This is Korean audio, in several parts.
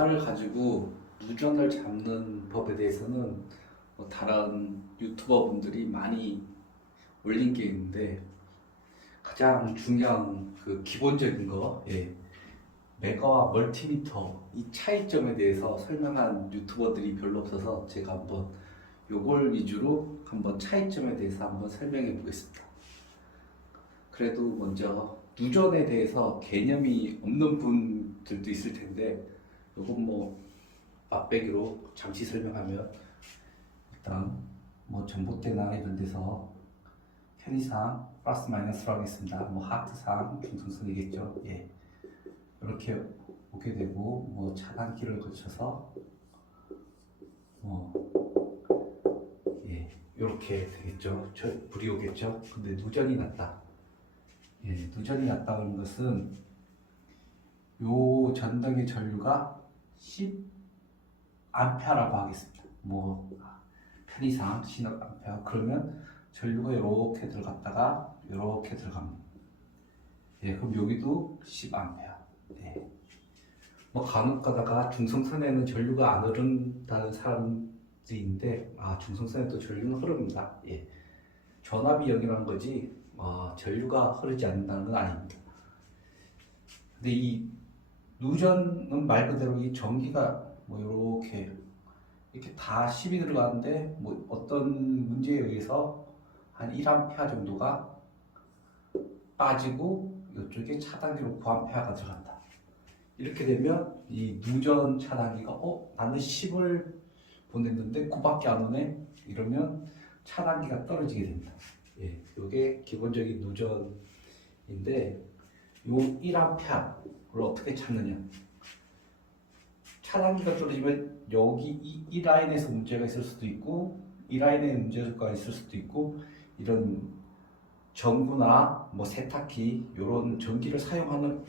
배가를 가지고 누전을 잡는 법에 대해서는 다른 유튜버 분들이 많이 올린 게 있는데, 가장 중요한 그 기본적인 거, 메가와 멀티미터 이 차이점에 대해서 설명한 유튜버들이 별로 없어서 제가 한번 요걸 위주로 한번 차이점에 대해서 한번 설명해 보겠습니다. 그래도 먼저 누전에 대해서 개념이 없는 분들도 있을 텐데, 요건 뭐 맛배기로 잠시 설명하면, 일단 뭐 전봇대나 이런 데서 편의상 플러스 마이너스로 하겠습니다. 뭐 하트상 중성선이겠죠. 이렇게 오게 되고, 뭐 차단기를 거쳐서 이렇게 되겠죠. 불이 오겠죠. 근데 누전이 났다. 누전이 났다는 것은 요 전등의 전류가 10A라고 하겠습니다. 뭐 편의상 10A. 그러면 전류가 이렇게 들어갔다가 이렇게 들어갑니다. 그럼 여기도 10A. 뭐 간혹 가다가 중성선에는 전류가 안 흐른다는 사람들인데, 중성선에도 전류는 흐릅니다. 전압이 0이란 거지 전류가 흐르지 않는다는 건 아닙니다. 근데 이 누전은 말 그대로 이 전기가 뭐 이렇게 다 10이 들어가는데, 뭐 어떤 문제에 의해서 한 1A 정도가 빠지고 이쪽에 차단기로 9A가 들어간다. 이렇게 되면 이 누전 차단기가 나는 10을 보냈는데 9밖에 안 오네, 이러면 차단기가 떨어지게 됩니다. 이게 기본적인 누전인데, 요 1A를 어떻게 찾느냐. 차단기가 떨어지면 여기 이 라인에서 문제가 있을 수도 있고, 이 라인에 문제가 있을 수도 있고, 이런 전구나 뭐 세탁기 이런 전기를 사용하는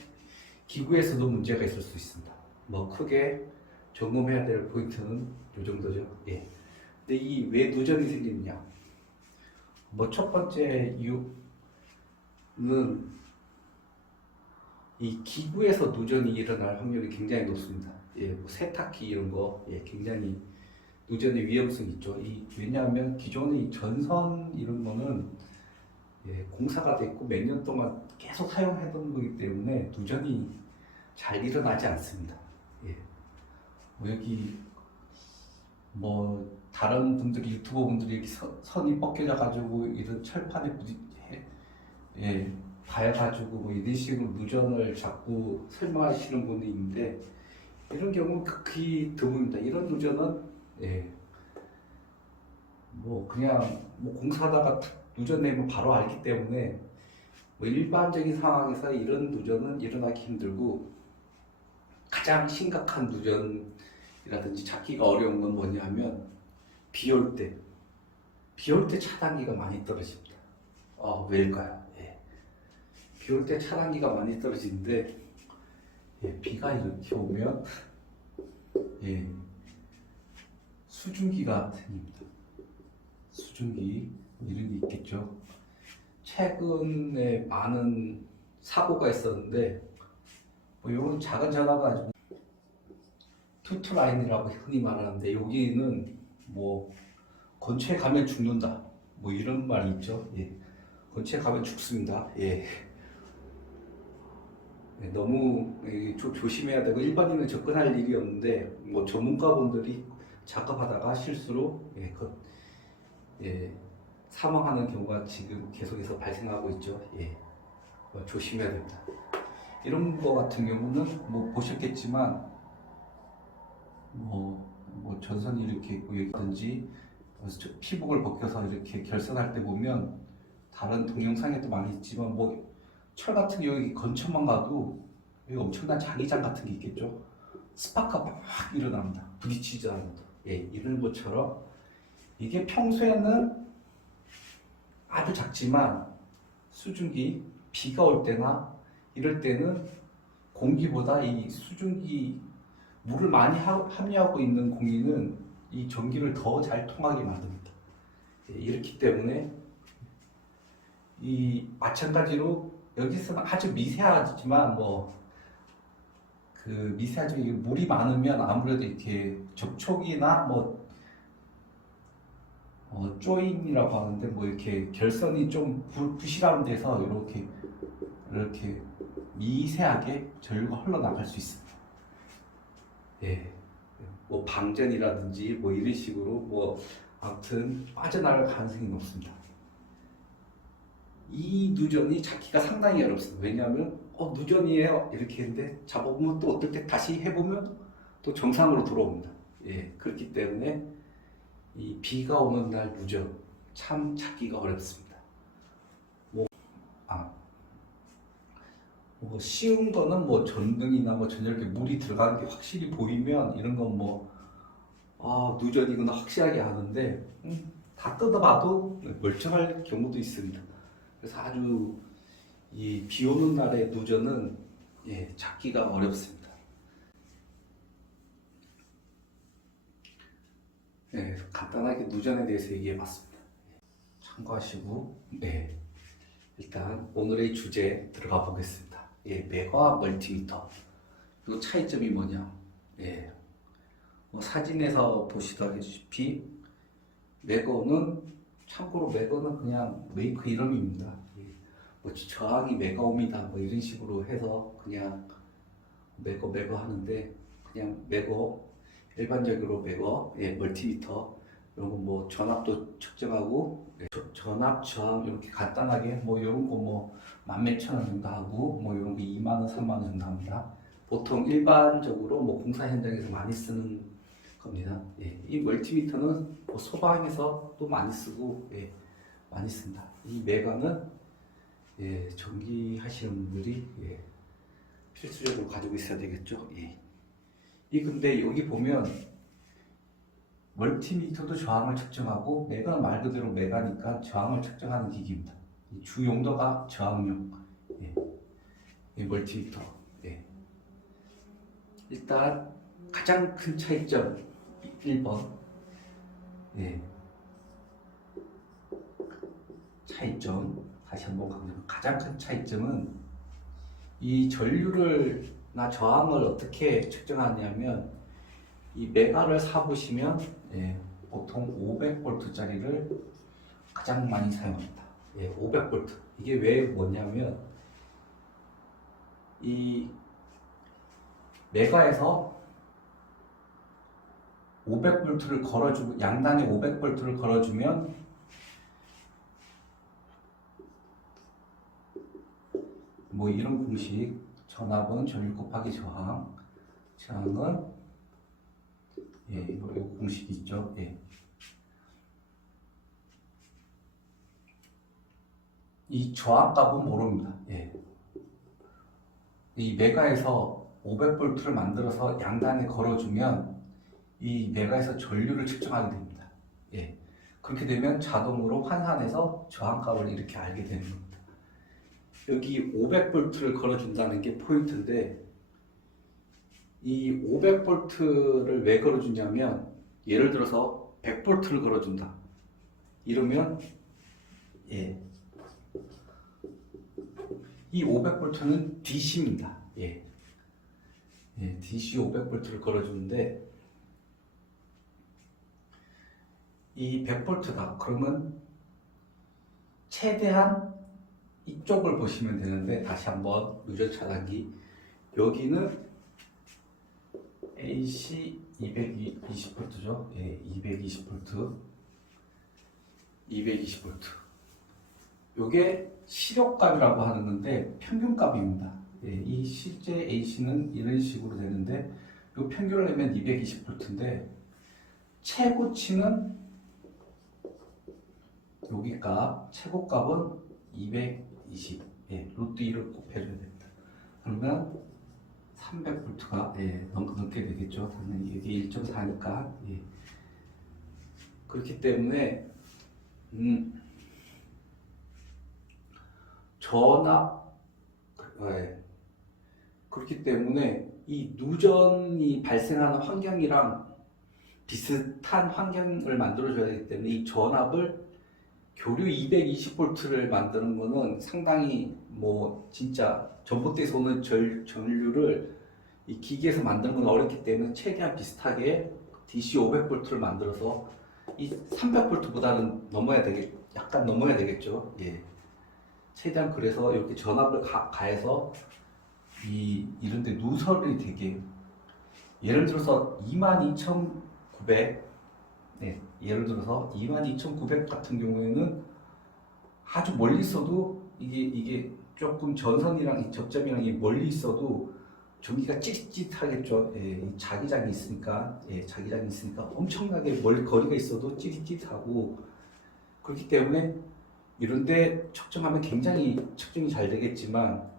기구에서도 문제가 있을 수 있습니다. 뭐 크게 점검해야 될 포인트는 이 정도죠. 근데 이 왜 누전이 생기느냐? 뭐 첫 번째 이유는 이 기구에서 누전이 일어날 확률이 굉장히 높습니다. 뭐 세탁기 이런 거 굉장히 누전의 위험성이 있죠. 왜냐하면 기존의 이 전선 이런 거는 공사가 됐고 몇 년 동안 계속 사용하던 거기 때문에 누전이 잘 일어나지 않습니다. 뭐 여기 뭐 다른 분들이, 유튜버 분들이 이렇게 선이 벗겨져 가지고 이런 철판에 닿아가지고 뭐 이런 식으로 누전을 자꾸 설명하시는 분이 있는데, 이런 경우는 극히 드뭅니다. 이런 누전은 뭐 그냥 뭐 공사하다가 누전 내면 바로 알기 때문에, 뭐 일반적인 상황에서 이런 누전은 일어나기 힘들고, 가장 심각한 누전이라든지 찾기가 어려운 건 뭐냐면, 비 올 때 차단기가 많이 떨어집니다. 왜일까요? 비 올 때 차단기가 많이 떨어지는데, 비가 이렇게 오면 수증기가 생깁니다. 수증기 이런 게 있겠죠. 최근에 많은 사고가 있었는데, 뭐 이런 작은 전화가 아니고 투투라인이라고 흔히 말하는데, 여기는 뭐 건초에 가면 죽는다, 뭐 이런 말이 있죠. 건초에 가면 죽습니다. 너무 조심해야 되고, 일반인은 접근할 일이 없는데, 뭐 전문가분들이 작업하다가 실수로 사망하는 경우가 지금 계속해서 발생하고 있죠. 뭐 조심해야 됩니다. 이런 거 같은 경우는 뭐 보셨겠지만, 뭐 전선이 이렇게 있고 여기든지 피복을 벗겨서 이렇게 결선할 때 보면, 다른 동영상에도 많이 있지만 뭐 철 같은 여기 건초만 가도 여기 엄청난 자기장 같은 게 있겠죠. 스파크가 막 일어납니다. 부딪히지 않아도. 이런 것처럼 이게 평소에는 아주 작지만, 수증기, 비가 올 때나 이럴 때는 공기보다 이 수증기, 물을 많이 함유하고 있는 공기는 이 전기를 더 잘 통하게 만듭니다. 이렇기 때문에 이 마찬가지로 여기서는 아주 미세하지만 뭐 그 미세하죠. 이게 물이 많으면 아무래도 이렇게 접촉이나 뭐 조임이라고 하는데 뭐 이렇게 결선이 좀 부실한 데서 이렇게 미세하게 전류가 흘러나갈 수 있습니다. 예, 뭐 방전이라든지 뭐 이런 식으로 뭐 아무튼 빠져나갈 가능성이 높습니다. 이 누전이 찾기가 상당히 어렵습니다. 왜냐하면 누전이에요 이렇게 했는데 잡아보면 또 어떨 때 다시 해보면 또 정상으로 돌아옵니다. 예, 그렇기 때문에 이 비가 오는 날 누전 참 찾기가 어렵습니다. 뭐 쉬운 거는 뭐 전등이나 뭐 전열기 물이 들어가는 게 확실히 보이면 이런 건 뭐 누전이구나 확실하게 아는데 다 뜯어봐도 멀쩡할 경우도 있습니다. 그래서 아주 이 비 오는 날의 누전은 찾기가 어렵습니다. 간단하게 누전에 대해서 얘기해봤습니다. 참고하시고 일단 오늘의 주제 들어가 보겠습니다. 매거와 멀티미터. 이 차이점이 뭐냐? 뭐 사진에서 보시다시피 매거는 참고로 매거는 그냥 메이커 이름입니다. 뭐 저항이 메가옴이다 뭐 이런 식으로 해서 그냥 매거 하는데 그냥 매거 일반적으로 매거 멀티미터 이런 거 뭐 전압도 측정하고 전압 저항 이렇게 간단하게 뭐 이런 거 뭐 11,000원 정도 하고 뭐 이런 거 20,000원 30,000원 정도 합니다. 보통 일반적으로 뭐 공사 현장에서 많이 쓰는 겁니다. 이 멀티미터는 뭐 소방에서 또 많이 쓰고 많이 씁니다. 이 메가는 전기 하시는 분들이 필수적으로 가지고 있어야 되겠죠. 이 근데 여기 보면 멀티미터도 저항을 측정하고 메가는 말 그대로 메가니까 저항을 측정하는 기기입니다. 주 용도가 저항용 이 멀티미터. 일단 가장 큰 차이점 1번 차이점 다시 한번 강조합니다. 가장 큰 차이점은 이 전류를나 저항을 어떻게 측정하냐면 이 메가를 사보시면 보통 500V짜리를 가장 많이 사용합니다. 500V. 이게 왜 뭐냐면 이 메가에서 500V를 걸어주고 양단에 500V를 걸어주면 뭐 이런 공식 전압은 전류 곱하기 저항 저항은 요 공식이 있죠. 이 저항값은 모릅니다. 이 메가에서 500V를 만들어서 양단에 걸어주면 이 메가에서 전류를 측정하게 됩니다. 그렇게 되면 자동으로 환산해서 저항값을 이렇게 알게 되는 겁니다. 여기 500V를 걸어준다는 게 포인트인데 이 500V를 왜 걸어주냐면 예를 들어서 100V를 걸어준다. 이러면 이 500V는 DC입니다. DC 500V를 걸어주는데 이 100V다. 그러면 최대한 이쪽을 보시면 되는데 다시 한번 누전 차단기 여기는 AC 220V죠. 220V 220V 요게 시력값이라고 하는 건데 평균값입니다. 이 실제 AC는 이런 식으로 되는데 요 평균을 내면 220V인데 최고치는 여기 값 최고값은 220 루트 2를 곱해줘야 됩니다. 그러면 300V가 넘게 되겠죠. 당연히 이게 1.4니까 그렇기 때문에 전압 그렇기 때문에 이 누전이 발생하는 환경이랑 비슷한 환경을 만들어줘야 되기 때문에 이 전압을 교류 220V를 만드는 거는 상당히 뭐 진짜 전봇대에서 오는 전류를 이 기계에서 만드는 건 어렵기 때문에 최대한 비슷하게 DC 500V를 만들어서 이 300V보다는 약간 넘어야 되겠죠. 예. 최대한 그래서 이렇게 전압을 가해서 이런데 누설이 되게, 예를 들어서 22,900, 네, 예를 들어서 22,900 같은 경우에는 아주 멀리 있어도 이게 조금 전선이랑 이 접점이랑 멀리 있어도 전기가 찌릿찌릿하겠죠. 예, 자기장이 있으니까, 자기장이 있으니까 엄청나게 멀리 거리가 있어도 찌릿찌릿하고, 그렇기 때문에 이런데 측정하면 굉장히 측정이 잘 되겠지만,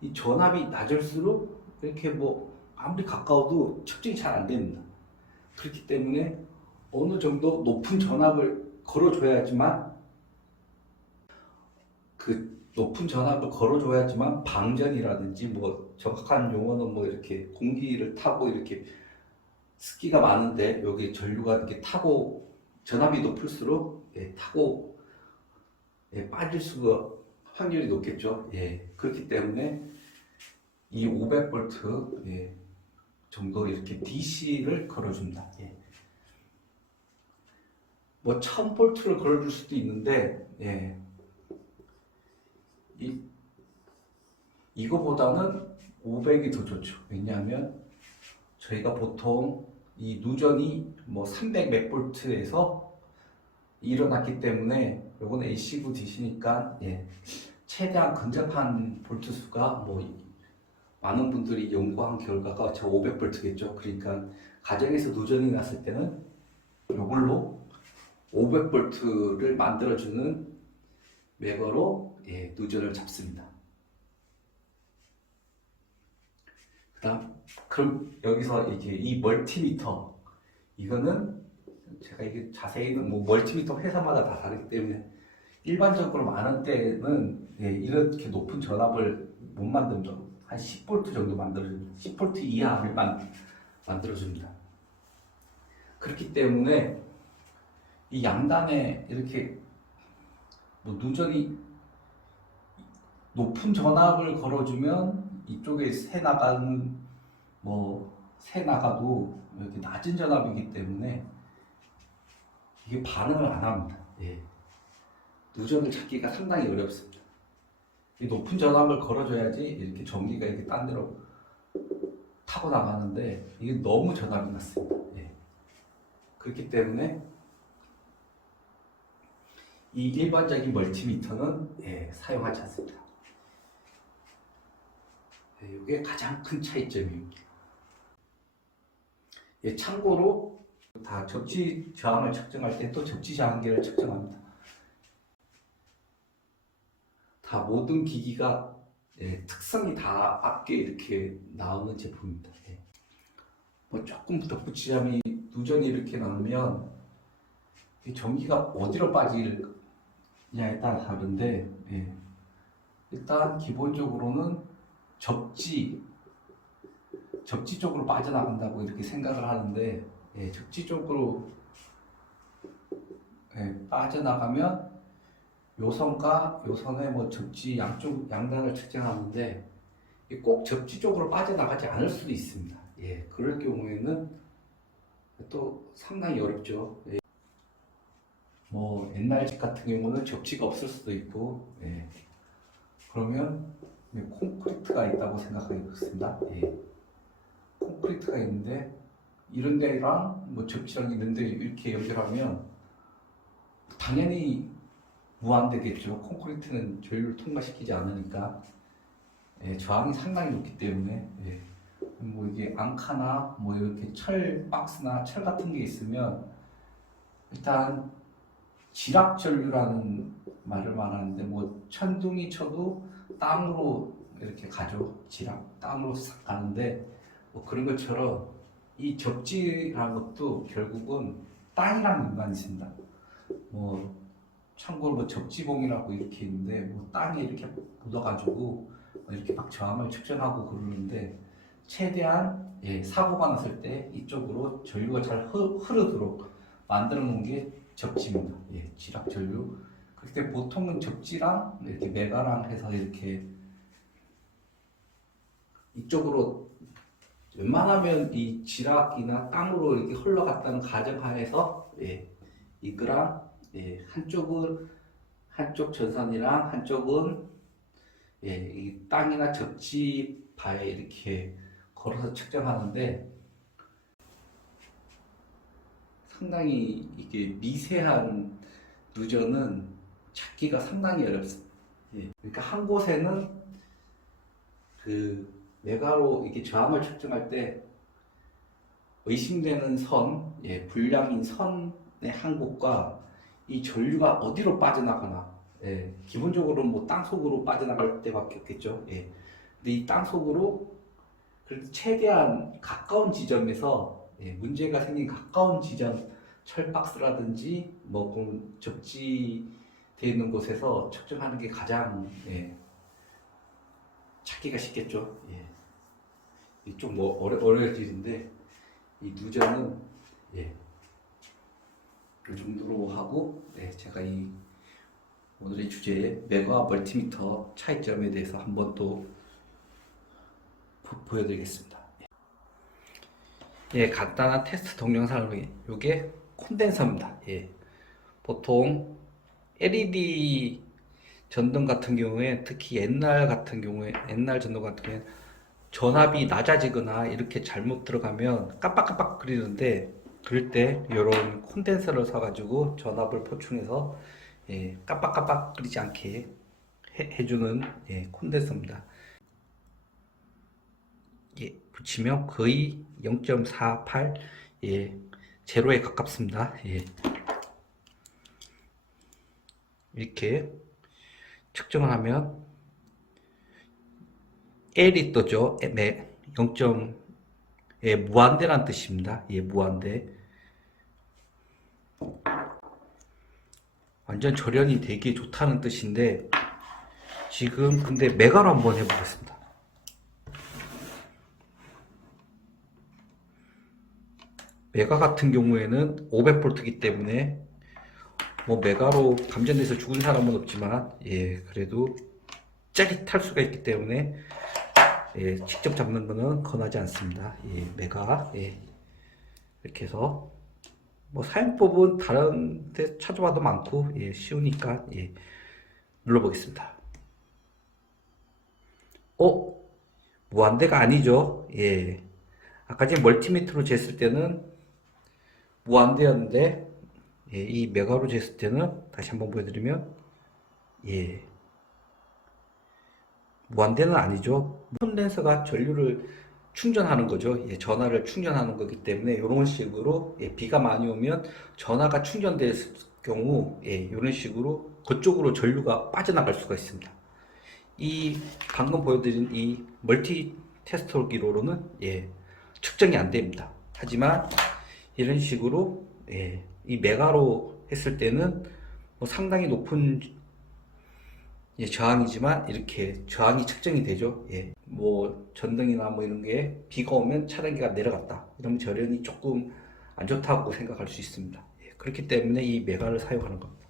이 전압이 낮을수록 이렇게 뭐 아무리 가까워도 측정이 잘 안 됩니다. 그렇기 때문에 어느 정도 높은 전압을 걸어줘야지만 방전이라든지 뭐 정확한 용어는 뭐 이렇게 공기를 타고 이렇게 습기가 많은데 여기 전류가 이렇게 타고 전압이 높을수록 타고 빠질 수가 확률이 높겠죠. 그렇기 때문에 이 500V 정도 이렇게 DC를 걸어준다. 뭐 1000V를 걸어줄 수도 있는데 이거보다는 500이 더 좋죠. 왜냐하면 저희가 보통 이 누전이 뭐 300 몇 볼트에서 일어났기 때문에 요건 AC9 DC니까 최대한 근접한 볼트 수가 뭐 많은 분들이 연구한 결과가 저 500볼트겠죠. 그러니까 가정에서 누전이 났을 때는 요걸로 500볼트를 만들어주는 매거로 누전을 잡습니다. 그럼 여기서 이 멀티미터, 이거는 제가 이게 자세히는 뭐 멀티미터 회사마다 다 다르기 때문에 일반적으로 많은 때는 이렇게 높은 전압을 못 만들죠. 한 10V 정도 만들어줍니다. 10V 이하를 만들어줍니다. 그렇기 때문에 이 양단에 이렇게 뭐 누전이 높은 전압을 걸어주면 이쪽에 새 나가도 이렇게 낮은 전압이기 때문에 이게 반응을 안 합니다. 누전을 찾기가 상당히 어렵습니다. 이 높은 전압을 걸어줘야지 이렇게 전기가 이렇게 딴 데로 타고 나가는데 이게 너무 전압이 낮습니다. 그렇기 때문에 이 일반적인 멀티미터는 사용하지 않습니다. 이게 가장 큰 차이점입니다. 참고로 다 접지 저항을 측정할 때 또 접지 저항계를 측정합니다. 다 모든 기기가 특성이 다 맞게 이렇게 나오는 제품입니다. 뭐 조금 덧붙이자면 누전이 이렇게 나오면 이 전기가 어디로 빠지냐에 따라 다른데 일단 기본적으로는 접지 쪽으로 빠져나간다고 이렇게 생각을 하는데 접지 쪽으로 빠져나가면 요선과 요선의 뭐 접지 양단을 측정하는데 꼭 접지 쪽으로 빠져나가지 않을 수도 있습니다. 그럴 경우에는 또 상당히 어렵죠. 뭐 옛날 집 같은 경우는 접지가 없을 수도 있고 그러면 콘크리트가 있다고 생각하겠습니다. 콘크리트가 있는데 이런 데랑 뭐 접지랑 있는데 이렇게 연결하면 당연히 무한되겠죠. 콘크리트는 전류를 통과시키지 않으니까 저항이 상당히 높기 때문에 뭐 이게 앙카나 뭐 이렇게 철 박스나 철 같은 게 있으면 일단 지락 전류라는 말을 말하는데 뭐 천둥이 쳐도 땅으로 이렇게 가죠. 땅으로 싹 가는데 뭐 그런 것처럼 이 접지라는 것도 결국은 땅이랑 연관이 있습니다. 뭐 참고로 뭐 접지봉이라고 이렇게 있는데 뭐 땅에 이렇게 묻어가지고 이렇게 막 저항을 측정하고 그러는데 최대한 사고가 났을 때 이쪽으로 전류가 잘 흐르도록 만들어 놓은 게 접지입니다. 지락 전류. 그때 보통은 접지랑 이렇게 메가랑 해서 이렇게 이쪽으로 웬만하면 이 지락이나 땅으로 이렇게 흘러갔다는 가정하에서 이거랑 한쪽 전선이랑 한쪽은 이 땅이나 접지바에 이렇게 걸어서 측정하는데 상당히 이게 미세한 누전은 찾기가 상당히 어렵습니다. 그러니까 한 곳에는 그 메가로 이게 저항을 측정할 때 의심되는 선, 불량인 선의 한 곳과 이 전류가 어디로 빠져나가나, 기본적으로 뭐 땅속으로 빠져나갈 때밖에 없겠죠. 근데 이 땅속으로 그래도 최대한 가까운 지점에서 문제가 생긴 가까운 지점 철박스라든지 뭐 접지되어 있는 곳에서 측정하는 게 가장 찾기가 쉽겠죠. 좀 뭐 어려워지는데 이 누전은 그 정도로 하고 제가 이 오늘의 주제에 메가 멀티미터 차이점에 대해서 한번 또 보여드리겠습니다. 간단한 테스트 동영상을 이게 콘덴서입니다. 보통 LED 전등 같은 경우에 특히 옛날 전등 같은 경우에 전압이 낮아지거나 이렇게 잘못 들어가면 깜빡깜빡 그리는데 그럴 때 이런 콘덴서를 사가지고 전압을 보충해서 깜빡깜빡 그리지 않게 해주는 콘덴서입니다. 붙이면 거의 0.48 제로에 가깝습니다. 이렇게 측정을 하면 L이 떠죠. 0. 무한대란 뜻입니다. 무한대. 완전 절연이 되게 좋다는 뜻인데 지금 근데 메가로 한번 해보겠습니다. 메가 같은 경우에는 500V이기 때문에 뭐 메가로 감전돼서 죽은 사람은 없지만 그래도 짜릿할 수가 있기 때문에 직접 잡는 거는 권하지 않습니다. 메가 이렇게 해서 뭐 사용법은 다른 데 찾아봐도 많고 쉬우니까 눌러보겠습니다. 무한대가 아니죠. 아까 전에 멀티미터로 쟀을 때는 무한대였는데 이 메가로 쟀을 때는 다시 한번 보여드리면 무한대는 아니죠. 콘덴서가 전류를 충전하는 거죠. 전하를 충전하는 거기 때문에 이런 식으로 비가 많이 오면 전하가 충전될 경우 이런 식으로 그쪽으로 전류가 빠져나갈 수가 있습니다. 이 방금 보여드린 이 멀티 테스터기로는 측정이 안 됩니다. 하지만 이런 식으로 이 메가로 했을 때는 뭐 상당히 높은 저항이지만 이렇게 저항이 측정이 되죠. 뭐 전등이나 뭐 이런 게 비가 오면 차단기가 내려갔다 이러면 절연이 조금 안 좋다고 생각할 수 있습니다. 그렇기 때문에 이 메가를 사용하는 겁니다.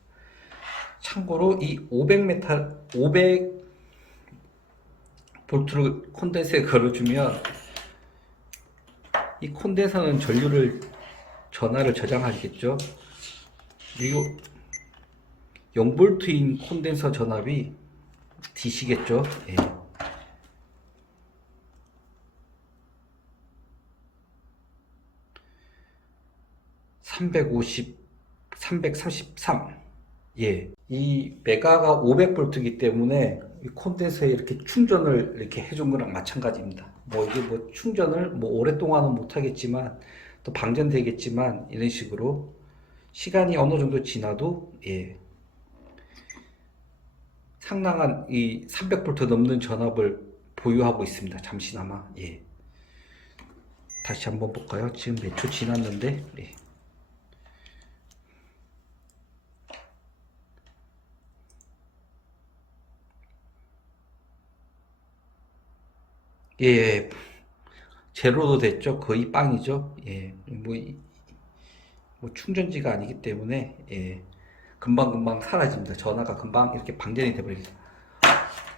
참고로 이 500볼트를 콘덴서에 걸어주면 이 콘덴서는 전하를 저장하겠죠. 그리고 0V인 콘덴서 전압이 D시겠죠. 350, 333. 이 메가가 500V이기 때문에 이 콘덴서에 이렇게 충전을 이렇게 해준 거랑 마찬가지입니다. 뭐 이게 뭐 충전을 뭐 오랫동안은 못하겠지만 또 방전되겠지만 이런 식으로 시간이 어느 정도 지나도 상당한 이 300V 넘는 전압을 보유하고 있습니다. 잠시나마. 다시 한번 볼까요? 지금 몇 초 지났는데 제로도 됐죠. 거의 빵이죠. 뭐 충전지가 아니기 때문에 금방금방 사라집니다. 전화가 금방 이렇게 방전이 되버립니다.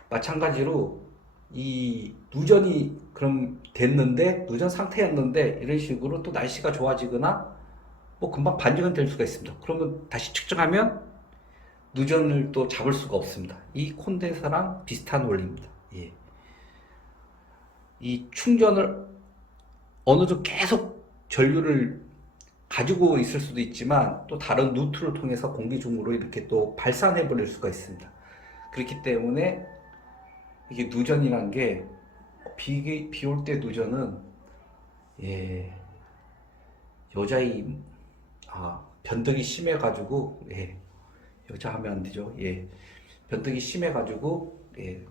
마찬가지로 이 누전이 그럼 됐는데 누전 상태였는데 이런 식으로 또 날씨가 좋아지거나 뭐 금방 반전이 될 수가 있습니다. 그러면 다시 측정하면 누전을 또 잡을 수가 없습니다. 이 콘덴서랑 비슷한 원리입니다. 예. 이 충전을 어느 정도 계속 전류를 가지고 있을 수도 있지만 또 다른 루트를 통해서 공기 중으로 이렇게 또 발산해 버릴 수가 있습니다. 그렇기 때문에 이게 누전이란 게 비 올 때 누전은 예, 여자의 변덕이 심해가지고 예, 여자 하면 안 되죠. 예, 변덕이 심해가지고 예,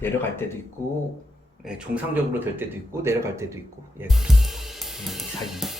내려갈 때도 있고 예, 정상적으로 될 때도 있고 내려갈 때도 있고 예, 그렇습니다. 이상입니다.